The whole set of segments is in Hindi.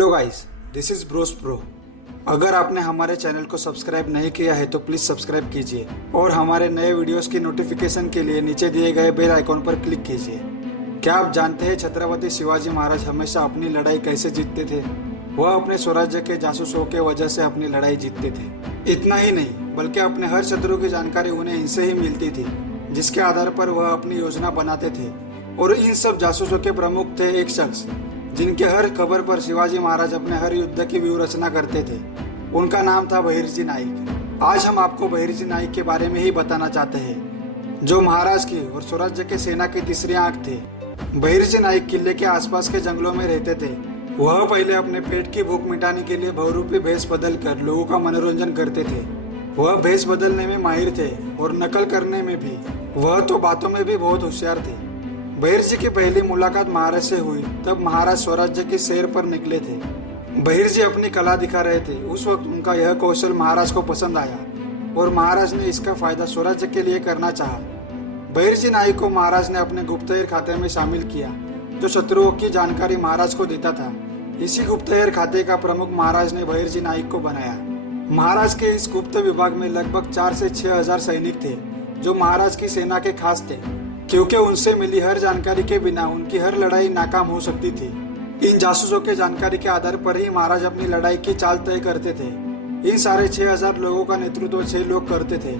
Hello guys, this is Bros pro. अगर आपने हमारे चैनल को सब्सक्राइब नहीं किया है तो प्लीज सब्सक्राइब कीजिए और हमारे नए वीडियोस की नोटिफिकेशन के लिए नीचे दिए गए बेल आइकॉन पर क्लिक कीजिए। क्या आप जानते हैं छत्रपति शिवाजी महाराज हमेशा अपनी लड़ाई कैसे जीतते थे? वह अपने स्वराज्य के जासूसों के वजह से अपनी लड़ाई जीतते थे। इतना ही नहीं बल्कि अपने हर शत्रु की जानकारी उन्हें इनसे ही मिलती थी, जिसके आधार पर वह अपनी योजना बनाते थे। और इन सब जासूसों के प्रमुख थे एक शख्स जिनके हर खबर पर शिवाजी महाराज अपने हर युद्ध की व्यूह रचना करते थे। उनका नाम था बहिर्जी नाईक। आज हम आपको बहिर्जी नाईक के बारे में ही बताना चाहते हैं, जो महाराज की और स्वराज्य के सेना की तीसरी आंख थे। बहिर्जी नाईक किले के आसपास के जंगलों में रहते थे। वह पहले अपने पेट की भूख मिटाने के लिए बहुरूपी भेष बदल कर लोगों का मनोरंजन करते थे। वह भेष बदलने में माहिर थे और नकल करने में भी। वह तो बातों में भी बहुत होशियार थे। बहिर्जी की पहली मुलाकात महाराज से हुई तब महाराज स्वराज्य की सैर पर निकले थे। बहिर्जी अपनी कला दिखा रहे थे। उस वक्त उनका यह कौशल महाराज को पसंद आया और महाराज ने इसका फायदा स्वराज्य के लिए करना चाहा। बहिर्जी नाईक को महाराज ने अपने गुप्तहेर खाते में शामिल किया, जो शत्रुओं की जानकारी महाराज को देता था। इसी गुप्तहेर खाते का प्रमुख महाराज ने बहिर्जी नाईक को बनाया। महाराज के इस गुप्त विभाग में लगभग 4 से 6 हजार सैनिक थे, जो महाराज की सेना के खास थे, क्योंकि उनसे मिली हर जानकारी के बिना उनकी हर लड़ाई नाकाम हो सकती थी। इन जासूसों के जानकारी के आधार पर ही महाराज अपनी लड़ाई की चाल तय करते थे। इन सारे 6000 लोगों का नेतृत्व 6 लोग करते थे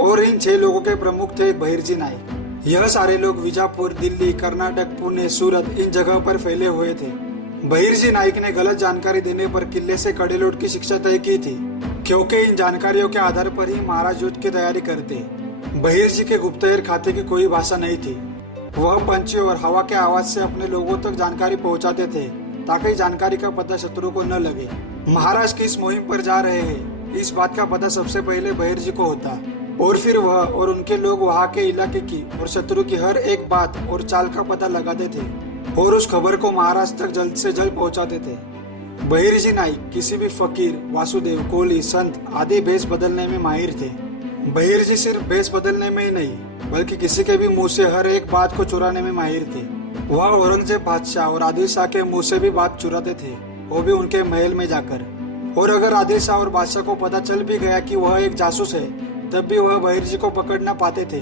और इन 6 लोगों के प्रमुख थे बहिर्जी नाईक। यह सारे लोग बीजापुर, दिल्ली, कर्नाटक, पुणे, सूरत इन जगह पर फैले हुए थे। बहिर्जी नाईक ने गलत जानकारी देने पर किले से कड़े लूट की शिक्षा तय की थी, क्योंकि इन जानकारियों के आधार पर ही महाराज युद्ध की तैयारी करते। बहिर्जी के गुप्तहेर खाते की कोई भाषा नहीं थी। वह पंछी और हवा के आवाज से अपने लोगों तक जानकारी पहुंचाते थे, ताकि जानकारी का पता शत्रु को न लगे। महाराज किस मुहिम पर जा रहे हैं, इस बात का पता सबसे पहले बहिर्जी को होता और फिर वह और उनके लोग वहां के इलाके की और शत्रु की हर एक बात और चाल का पता लगाते थे और उस खबर को महाराज तक जल्द से जल्द पहुंचाते थे। बहिर्जी नाईक किसी भी फकीर, वासुदेव, कोली, संत आदि भेष बदलने में माहिर थे। बहिर्जी सिर्फ भेष बदलने में ही नहीं बल्कि किसी के भी मुंह से हर एक बात को चुराने में माहिर थे। वह औरंगजेब बादशाह और आदिल शाह के मुंह से भी बात चुराते थे, वो भी उनके महल में जाकर। और अगर आदिल शाह और बादशाह को पता चल भी गया कि वह एक जासूस है, तब भी वह बहिर्जी को पकड़ न पाते थे।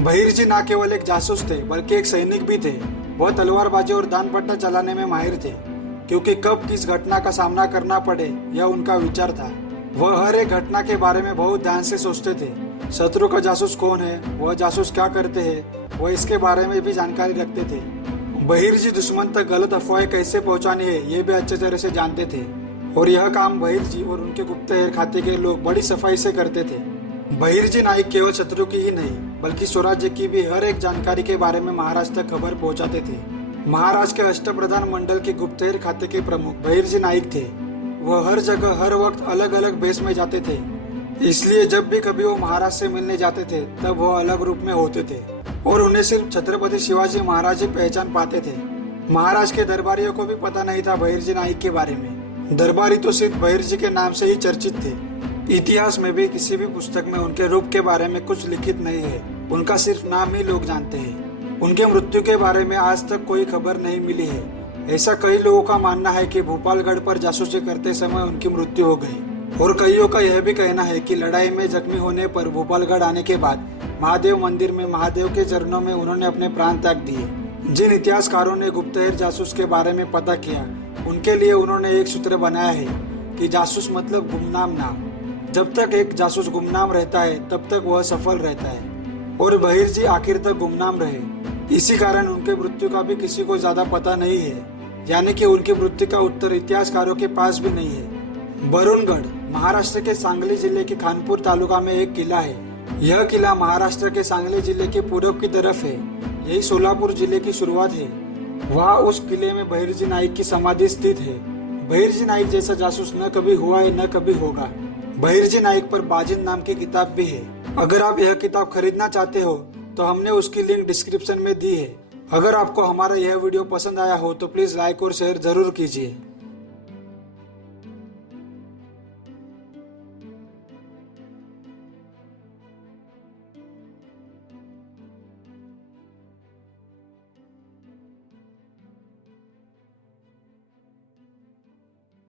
बहिर्जी न केवल एक जासूस थे बल्कि एक सैनिक भी थे। वह तलवारबाजी और दान पट्टा चलाने में माहिर थे, क्योंकि कब किस घटना का सामना करना पड़े यह उनका विचार था। वह हर एक घटना के बारे में बहुत ध्यान से सोचते थे। शत्रु का जासूस कौन है, वह जासूस क्या करते हैं, वह इसके बारे में भी जानकारी रखते थे। बहिर्जी दुश्मन तक गलत अफवाहें कैसे पहुंचानी है ये भी अच्छे तरह से जानते थे, और यह काम बहिर्जी और उनके गुप्तहेर खाते के लोग बड़ी सफाई से करते थे। बहिर्जी नाईक केवल शत्रु की ही नहीं बल्कि स्वराज्य की भी हर एक जानकारी के बारे में महाराज तक खबर पहुँचाते थे। महाराज के अष्टप्रधान मंडल के गुप्तहेर खाते के प्रमुख बहिर्जी नाईक थे। वह हर जगह हर वक्त अलग अलग भेष में जाते थे, इसलिए जब भी कभी वो महाराज से मिलने जाते थे तब वह अलग रूप में होते थे और उन्हें सिर्फ छत्रपति शिवाजी महाराज ही पहचान पाते थे। महाराज के दरबारियों को भी पता नहीं था बहिर्जी नाईक के बारे में। दरबारी तो सिर्फ बहिर्जी के नाम से ही चर्चित थे। इतिहास में भी किसी भी पुस्तक में उनके रूप के बारे में कुछ लिखित नहीं है, उनका सिर्फ नाम ही लोग जानते हैं। उनके मृत्यु के बारे में आज तक कोई खबर नहीं मिली है। ऐसा कई लोगों का मानना है कि भोपालगढ़ पर जासूसी करते समय उनकी मृत्यु हो गई, और कईयों का यह भी कहना है कि लड़ाई में जख्मी होने पर भोपालगढ़ आने के बाद महादेव मंदिर में महादेव के चरणों में उन्होंने अपने प्राण त्याग दिए। जिन इतिहासकारों ने गुप्तहेर जासूस के बारे में पता किया, उनके लिए उन्होंने एक सूत्र बनाया है कि जासूस मतलब गुमनाम नाम। जब तक एक जासूस गुमनाम रहता है तब तक वह सफल रहता है, और बहिर्जी आखिर तक गुमनाम रहे। इसी कारण उनके मृत्यु का भी किसी को ज्यादा पता नहीं है, यानी कि उनकी मृत्यु का उत्तर इतिहासकारों के पास भी नहीं है। बरुणगढ़ महाराष्ट्र के सांगली जिले के खानपुर तालुका में एक किला है। यह किला महाराष्ट्र के सांगली जिले के पूर्व की तरफ है। यही सोलापुर जिले की शुरुआत है। वहाँ उस किले में बहिर्जी नाईक की समाधि स्थित है। बहिर्जी नाईक जैसा जासूस न कभी हुआ है न कभी होगा। बहिर्जी नाईक पर बाजिंद नाम की किताब भी है। अगर आप यह किताब खरीदना चाहते हो तो हमने उसकी लिंक डिस्क्रिप्शन में दी है। अगर आपको हमारा यह वीडियो पसंद आया हो तो प्लीज लाइक और शेयर जरूर कीजिए।